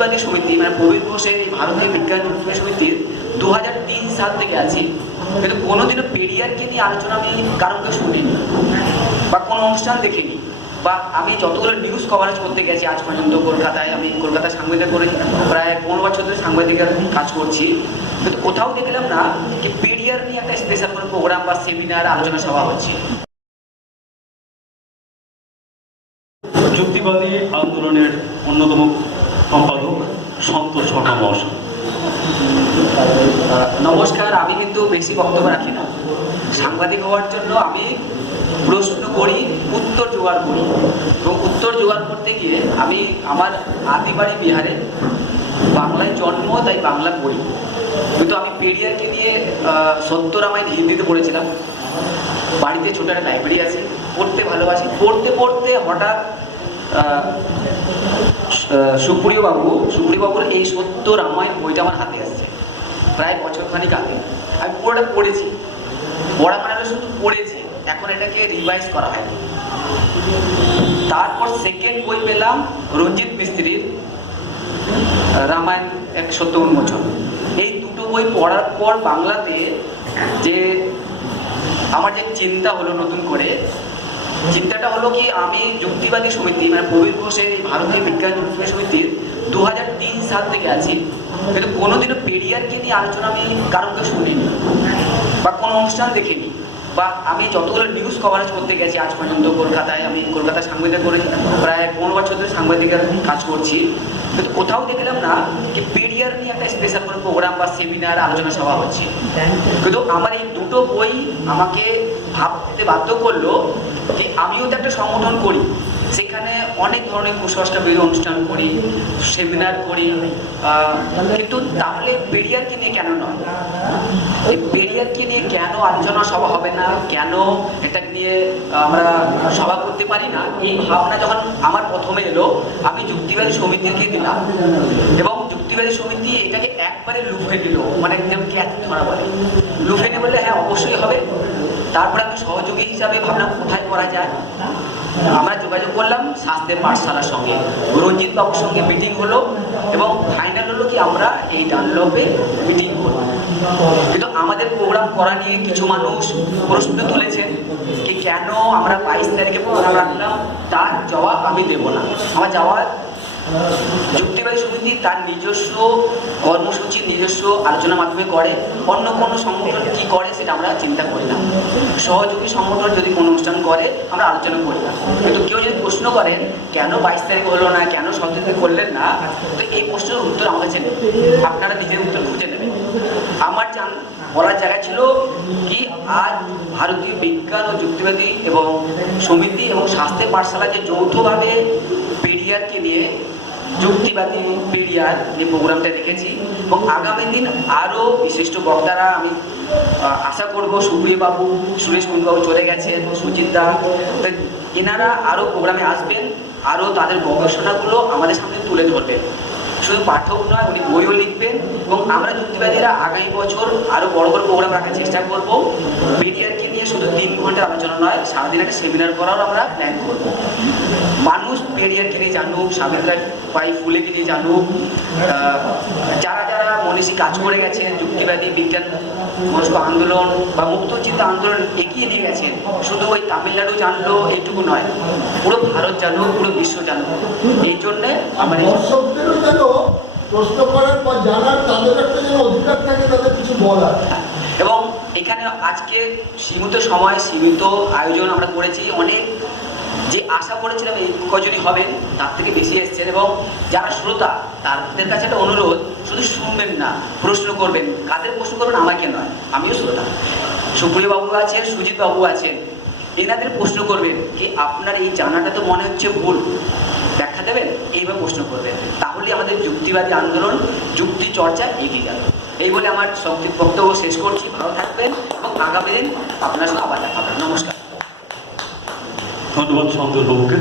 যুক্তিবাদী সমিতি মানে প্রবীর ঘোষের ভারতীয় বিজ্ঞান সমিতির দু সাল থেকে আছি। কিন্তু কোনোদিনও পেরিয়ারকে নিয়ে আলোচনা আমি কারোকে শুনিনি, বা কোনো অনুষ্ঠান দেখিনি, বা আমি যতগুলো নিউজ কভারেজ করতে গেছি আজ পর্যন্ত, কলকাতায় আমি কলকাতা সাংবাদিক করে প্রায় পনেরো বছর ধরে সাংবাদিকের কাজ করছি। কিন্তু কোথাও দেখলাম না যে পেরিয়ার নিয়ে একটা স্পেশাল কোনো প্রোগ্রাম বা সেমিনার আলোচনা সভা হচ্ছে। যুক্তিবাদী আন্দোলনের অন্যতম সম্পাদক সন্তোষ শর্মা মহাশয় নমস্কার, আমি কিন্তু বেশি বক্তব্য রাখি না। সাংবাদিক হওয়ার জন্য আমি প্রশ্ন করি, উত্তর জোগাড় করি। এবং উত্তর জোগাড় করতে গিয়ে আমি আমার আদি বাড়ি বিহারে বাংলায় জন্ম, তাই বাংলা পড়ি। কিন্তু আমি পেরিয়ারকে নিয়ে সত্য রামায়ণ হিন্দিতে পড়েছিলাম। বাড়িতে ছোট একটা লাইব্রেরি আছে, পড়তে ভালোবাসি। পড়তে পড়তে হঠাৎ সুপ্রিয় বাবু, সুপ্রিয় বাবুর এই সত্য রামায়ণ বইটা আমার হাতে আসছে। প্রায় বছর খানিক আগে। আমি পুরোটা পড়েছি। পড়া মানে শুধু পড়েছি। এখন এটাকে রিভাইজ করা হয়। তারপর সেকেন্ড বই পেলাম রঞ্জিত মিস্ত্রির রামায়ণ এক সত্য উন্মোচন। এই দুটো বই পড়ার পর বাংলাতে যে আমার যে চিন্তা হলো নতুন করে চিন্তাটা হলো কি, আমি যুক্তিবাদী সমিতি মানে প্রবীর ঘোষের ভারতীয় বিজ্ঞান যুক্তিবাদী সমিতির দু সাল থেকে আছি। কিন্তু কোনোদিনও পেরিয়ারকে নিয়ে আলোচনা আমি কারোকে শুনিনি, বা কোনো অনুষ্ঠান দেখিনি, বা আমি যতগুলো নিউজ কভারেজ করতে গেছি আজ পর্যন্ত, কলকাতায় আমি কলকাতা সাংবাদিক করে প্রায় পনেরো বছর ধরে সাংবাদিকের কাজ করছি। কিন্তু কোথাও দেখলাম না যে পেরিয়ার নিয়ে একটা স্পেশাল কোনো প্রোগ্রাম বা সেমিনার আলোচনা সভা হচ্ছে। কিন্তু আমার এই দুটো বই আমাকে ভাবতে বাধ্য করল যে আমিও তো একটা সংগঠন করি। সেখানে অনেক ধরনের কুসংস্কার বিরোধী অনুষ্ঠান করি, সেমিনার করি। কিন্তু তাহলে পেরিয়ারকে নিয়ে কেন নয়? এই নিয়ে কেন আলোচনা সভা হবে না? কেন এটা নিয়ে আমরা সভা করতে পারি না? এই ভাবনা যখন আমার প্রথমে এলো, আমি যুক্তিবাদী সমিতিকে দিলাম। এবং একবারে লুফে দিল মানে একদম ক্যাচ ধরা বলে। লুফে নিয়ে বললে হ্যাঁ অবশ্যই হবে। তারপরে আমি সহযোগী হিসাবে ভাবলাম, কোথায় করা যায়? আমরা যোগাযোগ করলাম স্বাস্থ্যের পাঠশালার সঙ্গে। রঞ্জিত বাবুর সঙ্গে মিটিং হলো এবং ফাইনাল হলো কি, আমরা এই ডানলপে মিটিং করব কিন্তু আমাদের প্রোগ্রাম করা নিয়ে কিছু মানুষ প্রশ্ন তুলেছেন কি, কেন আমরা বাইশ তারিখে প্রোগ্রাম রাখলাম? তার জবাব আমি দেব না। আমার জবাব যুক্তিবাদী সমিতি তার নিজস্ব কর্মসূচি, নিজস্ব আলোচনার মাধ্যমে করে। অন্য কোনো সংগঠন কি করে সেটা আমরা চিন্তা করি না। সহযোগী সংগঠন যদি কোনো অনুষ্ঠান করে, আমরা আলোচনা করি না। কিন্তু কেউ যদি প্রশ্ন করেন, কেন বাইশ তারিখ হলো না? কেন সহযোগী করলেন না? তো এই প্রশ্নের উত্তর আমার নেই আপনারা নিজের উত্তর খুঁজে নেবেন। আমার জান বলার জায়গা ছিল কি আজ ভারতীয় বিজ্ঞান ও যুক্তিবাদী এবং সমিতি এবং স্বাস্থ্যের পাঠশালা যে যৌথভাবে পেরিয়ারকে নিয়ে যুক্তিবাদী পেরিয়ার যে প্রোগ্রামটা রেখেছি এবং আগামী দিন আরও বিশিষ্ট বক্তারা আমি আশা করব সুপ্রিয় বাবু, সুরেশ বাবু চলে গেছেন তো এনারা আরও প্রোগ্রামে আসবেন, আরও তাদের গবেষণাগুলো আমাদের সামনে তুলে ধরবেন। শুধু পাঠক নয়, উনি বইও লিখবেন এবং আমরা যুক্তিবাদীরা আগামী বছর আরও বড় বড় প্রোগ্রাম রাখার চেষ্টা করব। পেরিয়ারকে নিয়ে শুধু তিন ঘণ্টার আলোচনা নয় সারাদিন একটা সেমিনার করাও আমরা প্ল্যান করব। মানুষ পেরিয়ারকে নিয়ে জানুক সাবিত্রা বাই ফুলেকে নিয়ে জানুক যারা যারা মনীষী কাজ করে গেছেন যুক্তিবাদী বিজ্ঞান মনস্ক আন্দোলন বা মুক্তচিন্তা আন্দোলন এগিয়ে নিয়ে গেছেন শুধু ওই তামিলনাড়ু জানলো এইটুকু নয় পুরো ভারত জানুক পুরো বিশ্ব জানুক। এই জন্যে আমার প্রশ্ন করার বা জানার তাদের একটা যেন অধিকার থাকে তাদের কিছু বলার। এবং এখানে আজকে সীমিত সময়, সীমিত আয়োজন আমরা করেছি। অনেক যে আশা করেছিলাম এই কজনই হবেন, তার থেকে বেশি এসছেন এবং যারা শ্রোতা, তাদের কাছে একটা অনুরোধ, শুধু শুনবেন না, প্রশ্ন করবেন, কাদের প্রশ্ন করবেন আমাকে নয়, আমিও শ্রোতা। সুপ্রিয় বাবু আছেন সুজিত বাবু আছেন, এনাদের প্রশ্ন করবেন কি আপনার এই জানাটা তো মনে হচ্ছে ভুল, ব্যাখ্যা দেবেন? এইভাবে প্রশ্ন করবেন। তাহলে আমাদের যুক্তিবাদী আন্দোলন, যুক্তি চর্চা এগিয়ে যাবে। এই বলে আমার সংক্ষিপ্ত বক্তব্য শেষ করছি। ভালো থাকবেন এবং আগামী দিন আপনার সঙ্গে আবার দেখা হবে। নমস্কার। ধন্যবাদ সন্তোষ বাবুকে।